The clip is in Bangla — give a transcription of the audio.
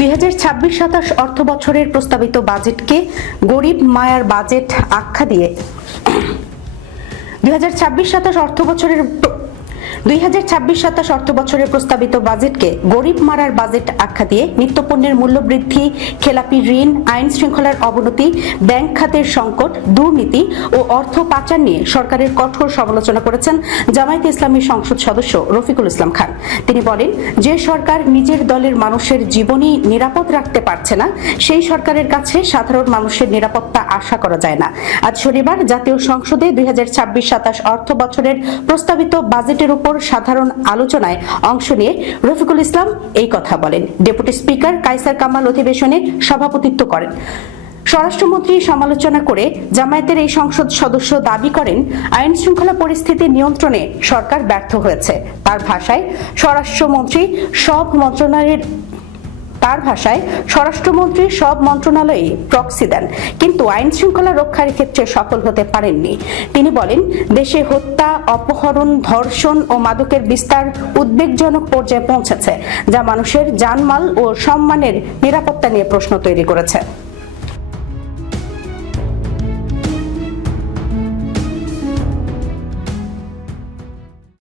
2026-27 অর্থ বছরের প্রস্তাবিত বাজেটকে গরিব মায়ার বাজেট আখ্যা দিয়ে 2026-27 অর্থ বছরের প্রস্তাবিত বাজেটকে গরিব মারার বাজেট আখ্যা দিয়ে নিত্যপণ্যের মূল্যবৃদ্ধি, খেলাপি ঋণ, আইন শৃঙ্খলার অবনতি, ব্যাংক খাতের সংকট, দুর্নীতি ও অর্থ পাচার নিয়ে সরকারের কঠোর সমালোচনা করেছেন জামায়াতে ইসলামী সংসদ সদস্য রফিকুল ইসলাম খান। তিনি বলেন, যে সরকার নিজের দলের মানুষের জীবনই নিরাপদ রাখতে পারছে না, সেই সরকারের কাছে সাধারণ মানুষের নিরাপত্তা আশা করা যায় না। আজ শনিবার জাতীয় সংসদে 2026-27 অর্থ বছরের প্রস্তাবিত বাজেটের উপর সাধারণ আলোচনায় অংশ নিয়ে রফিকুল ইসলাম এই কথা বলেন। ডেপুটি স্পিকার কায়সার কামাল অধিবেশনে সভাপতিত্ব করেন। স্বরাষ্ট্রমন্ত্রী সমালোচনা করে জামায়াতের এই সংসদ সদস্য দাবি করেন, আইন শৃঙ্খলা পরিস্থিতি নিয়ন্ত্রণে সরকার ব্যর্থ হয়েছে। তার ভাষায় স্বরাষ্ট্রমন্ত্রী সব মন্ত্রণালয়ে প্রক্সি দেন, কিন্তু আইন শৃঙ্খলা রক্ষার ক্ষেত্রে সফল হতে পারেননি। তিনি বলেন, দেশে হত্যা, অপহরণ, ধর্ষণ ও মাদকের বিস্তার উদ্বেগজনক পর্যায়ে পৌঁছেছে, যা মানুষের জানমাল ও সম্মানের নিরাপত্তা নিয়ে প্রশ্ন তৈরি করেছে।